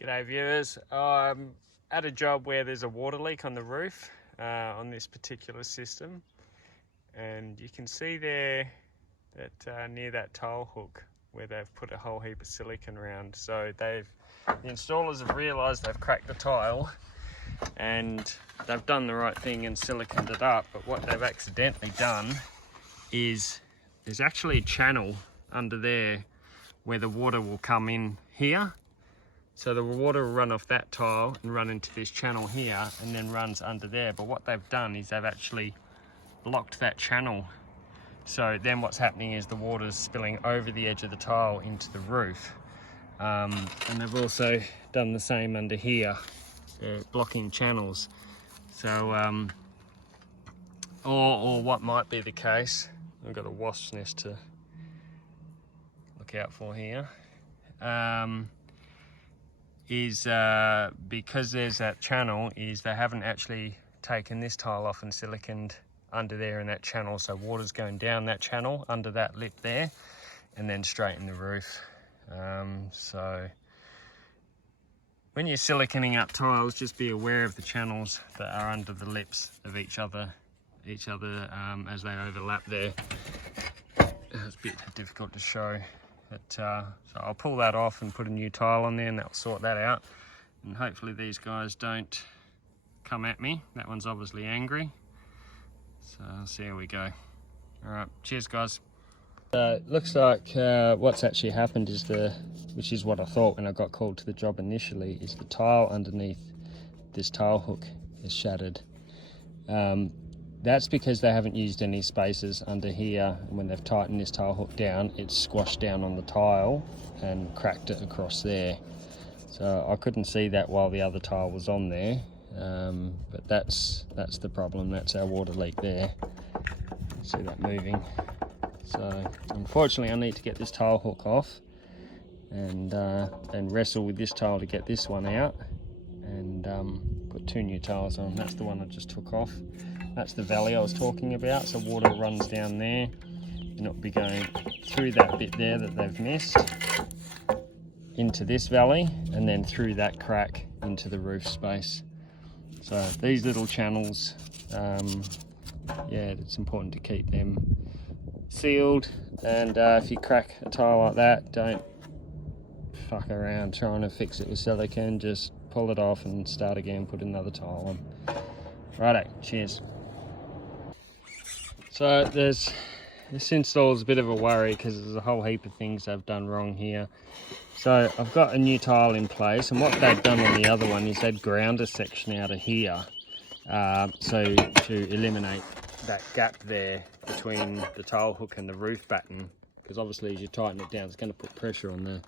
G'day viewers. I'm at a job where there's a water leak on the roof on this particular system, and you can see there that near that tile hook where they've put a whole heap of silicone around. So the installers have realised they've cracked the tile and they've done the right thing and siliconed it up, but what they've accidentally done is there's actually a channel under there where the water will come in here. So the water will run off that tile and run into this channel here and then runs under there. But what they've done is they've actually blocked that channel. So then what's happening is the water's spilling over the edge of the tile into the roof. And they've also done the same under here, blocking channels. So, or what might be the case, I've got a wasp's nest to look out for here. Is because there's that channel, is they haven't actually taken this tile off and siliconed under there in that channel, so water's going down that channel under that lip there and then straight in the roof. So when you're siliconing up tiles, just be aware of the channels that are under the lips of each other as they overlap there. It's a bit difficult to show. But, so I'll pull that off and put a new tile on there, and that'll sort that out. And hopefully these guys don't come at me. That one's obviously angry. So I'll see how we go. All right, cheers guys. Looks like what's actually happened is which is what I thought when I got called to the job initially, is the tile underneath this tile hook is shattered. That's because they haven't used any spacers under here, and when they've tightened this tile hook down, it's squashed down on the tile and cracked it across there. So I couldn't see that while the other tile was on there, but that's the problem. That's our water leak there. See that moving. So unfortunately I need to get this tile hook off and wrestle with this tile to get this one out, and put two new tiles on. That's the one I just took off. That's the valley I was talking about. So water runs down there and it'll be going through that bit there that they've missed into this valley, and then through that crack into the roof space. So these little channels, yeah, it's important to keep them sealed. And if you crack a tile like that, don't fuck around trying to fix it with silicone. Just pull it off and start again, put another tile on. Righto, cheers. So this install is a bit of a worry because there's a whole heap of things they've done wrong here. So I've got a new tile in place, and what they've done on the other one is they'd ground a section out of here, so to eliminate that gap there between the tile hook and the roof batten, because obviously as you tighten it down it's going to put pressure on the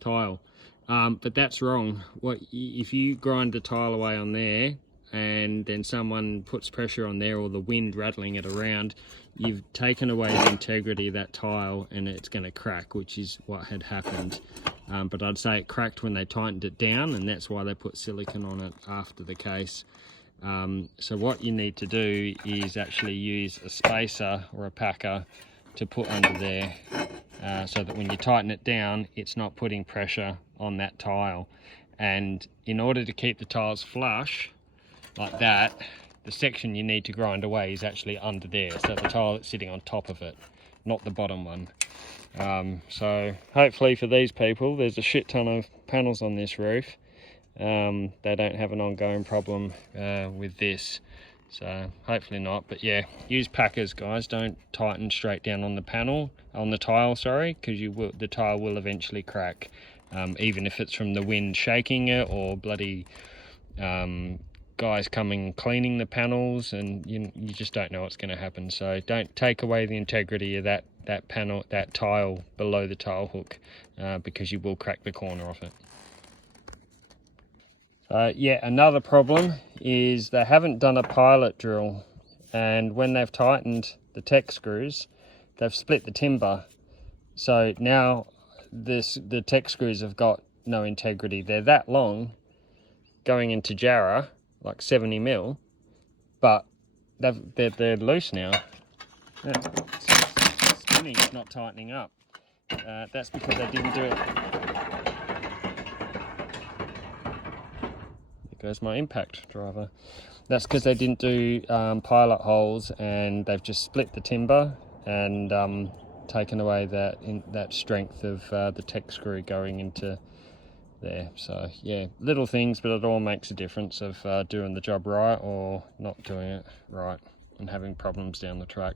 tile. But that's wrong. If you grind the tile away on there and then someone puts pressure on there, or the wind rattling it around, you've taken away the integrity of that tile and it's going to crack, which is what had happened. But I'd say it cracked when they tightened it down, and that's why they put silicone on it after the case. So what you need to do is actually use a spacer or a packer to put under there, so that when you tighten it down, it's not putting pressure on that tile. And in order to keep the tiles flush like that, the section you need to grind away is actually under there, so the tile that's sitting on top of it, not the bottom one. So hopefully for these people, there's a shit ton of panels on this roof. They don't have an ongoing problem with this, so hopefully not. But yeah, use packers guys, don't tighten straight down on the tile, sorry, because the tile will eventually crack, even if it's from the wind shaking it, or bloody guys coming cleaning the panels, and you just don't know what's going to happen. So don't take away the integrity of that panel, that tile below the tile hook, because you will crack the corner off it. Yeah, another problem is they haven't done a pilot drill, and when they've tightened the tech screws, they've split the timber. So now the tech screws have got no integrity. They're that long going into Jarrah, like 70 mil, but they're loose now. Yeah, it's spinning, it's not tightening up. That's because they didn't do it goes my impact driver. That's because they didn't do pilot holes, and they've just split the timber and taken away that strength of the tech screw going into there. So yeah, little things, but it all makes a difference of doing the job right or not doing it right and having problems down the track.